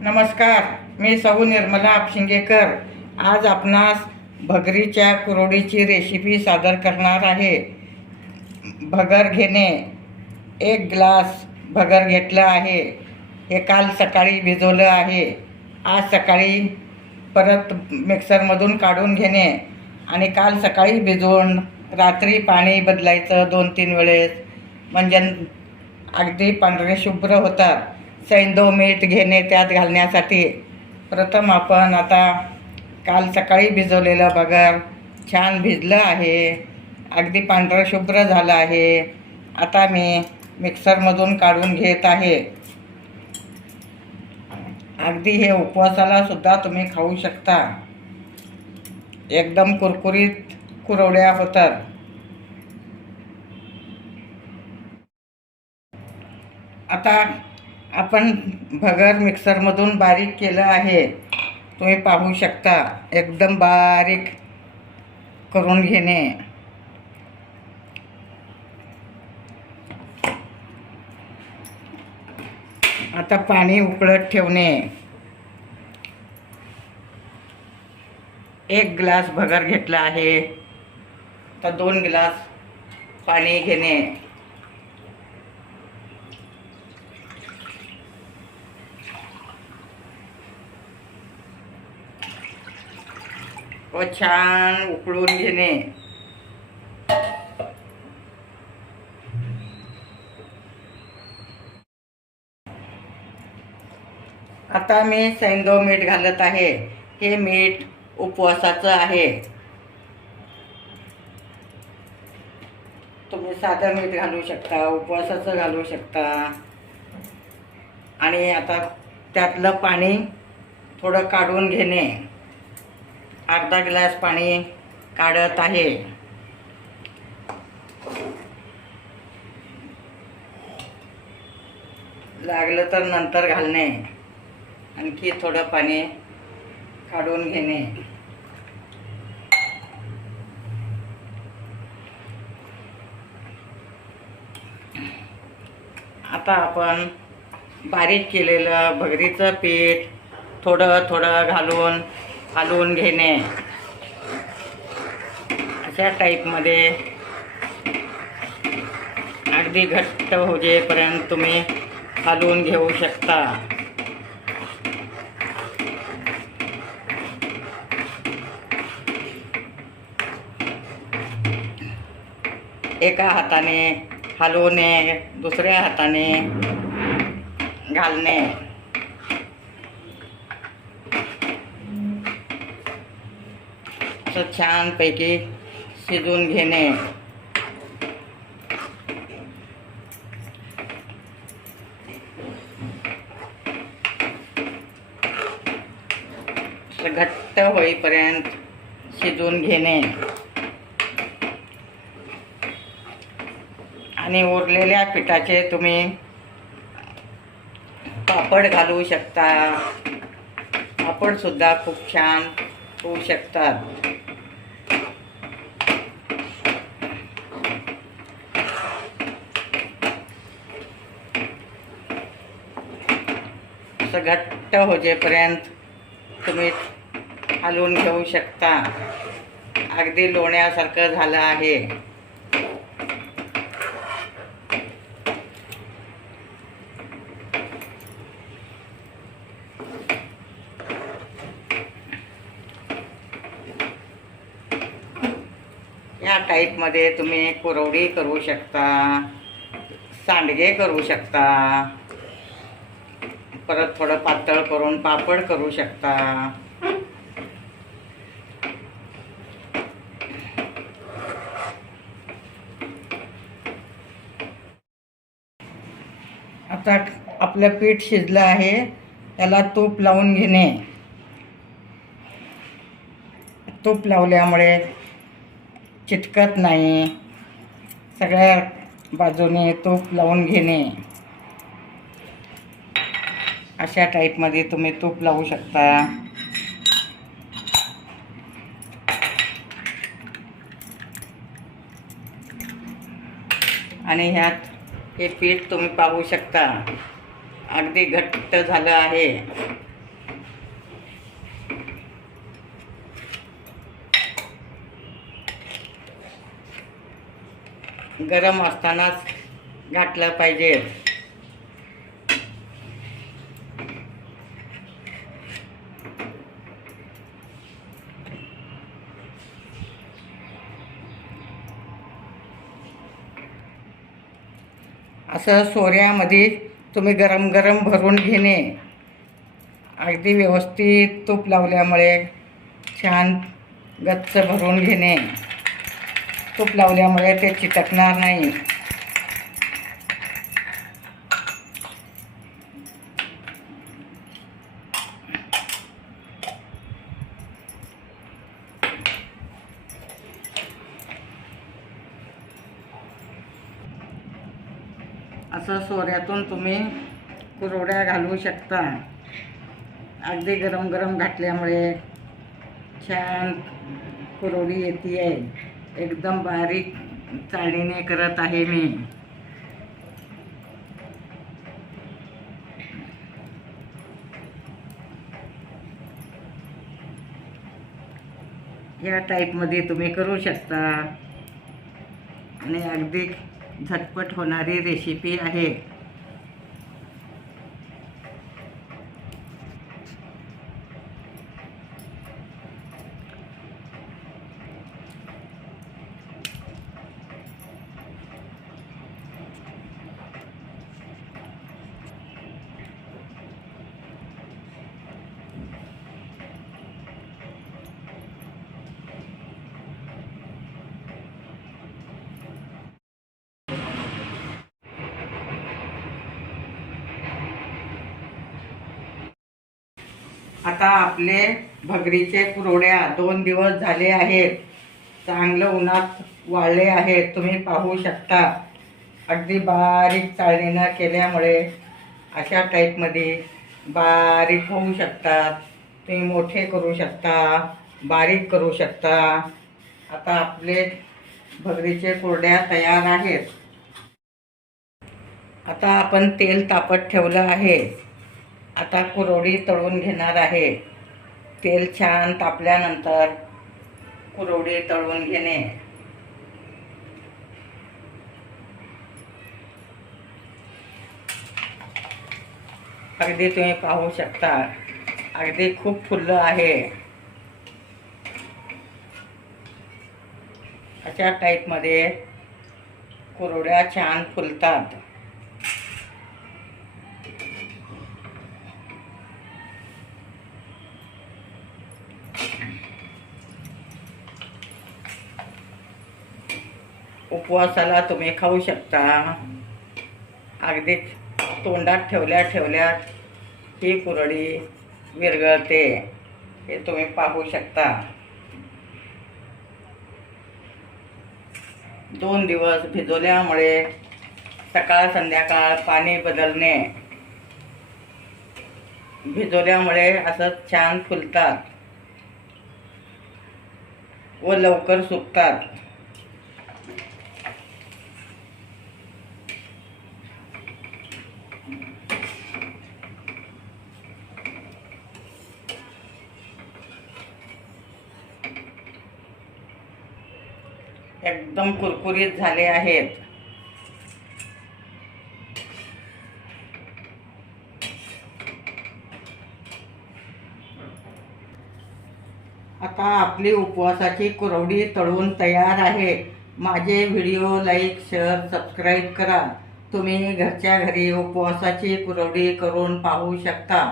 नमस्कार, मी सौ निर्मला आपशिंगेकर आज आपणास भगरीच्या कुरवडीची रेसिपी सादर करणार आहे। भगर घेणे, 1 ग्लास भगर घेतलं आहे। हे काल सकाळी भिजवलं आहे। आज सकाळी परत मिक्सरमधून काढून घेणे आणि काल सकाळी भिजवून रात्री पाणी बदलायचं 2-3 वेळेस, म्हणजे अगदी पांढरे शुभ्र होतात। सैंधव मीठ घेणे त्यात घालण्यासाठी। प्रथम आपण आता काल सकाळी भिजवलेलं भगर छान भिजलं आहे, अगदी पांढरं शुभ्र झालं आहे। आता मी मिक्सरमधून काढून घेत आहे। अगदी हे उपवासाला सुद्धा तुम्ही खाऊ शकता, एकदम कुरकुरीत कुरवड्या होतात। आता आपण भगर मिक्सरमधून बारीक केलं आहे, तुम्ही पाहू शकता, एकदम बारीक करून घेणे। आता पाणी उकळत ठेवणे। 1 ग्लास भगर घेतला आहे, तर 2 ग्लास पाणी घेणे। व छान उकळून घेणे। आता मी सैंधव मीठ घालत आहे। हे मीठ उपवासाचं आहे, तुम्ही साधं मीठ घालू शकता, उपवासाचं घालू शकता। आणि आता त्यातलं पाणी थोडं काढून घेणे। अर्धा ग्लास पाणी काढत आहे। लागलं तर नंतर घालणे। आणखी थोडं पाणी काढून घेणे। आता आपण बारीक केलेलं भगरीचं पीठ थोडं थोडं घालून हलवून घेणे। अशा टाईपमध्ये अगदी घट्ट होजेपर्यंत तुम्ही हलवून घेऊ शकता। एका हाताने हलवणे, दुसऱ्या हाताने घालणे। असं छानपैकी शिजवून घेणे। घट्ट होईपर्यंत शिजवून घेणे। आणि उरलेल्या पिठाचे तुम्ही पापड घालू शकता। पापड सुद्धा खूप छान होऊ शकतात। असं घट्ट होजेपर्यंत तुम्ही हलवून घेऊ शकता। अगदी लोण्यासारखं झालं आहे। या टाईपमध्ये तुम्ही कुरवडी करू शकता, सांडगे करू शकता, परत थोडं पातळ करून पापड करू शकता। आता आपलं पीठ शिजलं आहे, त्याला तूप लावून घेणे। तूप लावल्यामुळे चिटकत नाही। सगळ्या बाजूने तूप लावून घेणे। अशा टाईपमध्ये तुम्ही तूप लावू शकता। आणि ह्यात हे पीठ तुम्ही पाहू शकता, अगदी घट्ट झालं आहे। गरम असतानाच घातलं पाहिजे. असं सोऱ्यामध्ये तुम्ही गरम गरम भरून घेणे. अगदी व्यवस्थित तूप लावल्यामुळे छान गच्च भरून घेणे. तूप लावल्यामुळे ते चिटकणार नाही. असं सोऱ्यातून तुम्ही कुरवड्या घालवू शकता. अगदी गरम गरम घातल्यामुळे छान कुरवडी येते आहे. एकदम बारीक चाळणीने करत आहे मी. या टाईपमध्ये तुम्ही करू शकता आणि अगदी झटपट होणारी रेसिपी आहे. आता आपले भगरीचे कुरवड्या 2 दिवस झाले आहेत. चांगलं उन्हात वाळले आहेत. तुम्ही पाहू शकता. अगदी बारीक चाळणीनं केल्यामुळे अशा टाईपमध्ये बारीक होऊ शकतात. तुम्ही मोठे करू शकता, बारीक करू शकता. आता आपले भगरीचे कुरड्या तयार आहेत. आता आपण तेल तापत ठेवलं आहे. आता कुरवडी तळून घेणार आहे. तेल छान तापल्यानंतर कुरवडी तळून घेणे. अगदी तुम्ही पाहू शकता. अगदी खूप फुललं आहे. अशा टाईपमध्ये कुरवड्या छान फुलतात. उपवासाला तुम्ही खाऊ शकता. अगदी तोंडात ठेवल्या ठेवल्या ही कुरवडी विरघळते. हे तुम्ही पाहू शकता. 2 दिवस भिजवल्यामुळे सकाळ संध्याकाळ पाणी बदलणे. भिजवल्यामुळे असं छान फुलतात व लवकर सुकतात. एकदम कुरकुरीत झाले आहेत. आता आपली उपवासाची कुरवडी तळून तयार आहे. माझे व्हिडिओ लाईक, शेअर, सबस्क्राईब करा. तुम्ही घरच्या घरी उपवासाची कुरवडी करून पाहू शकता.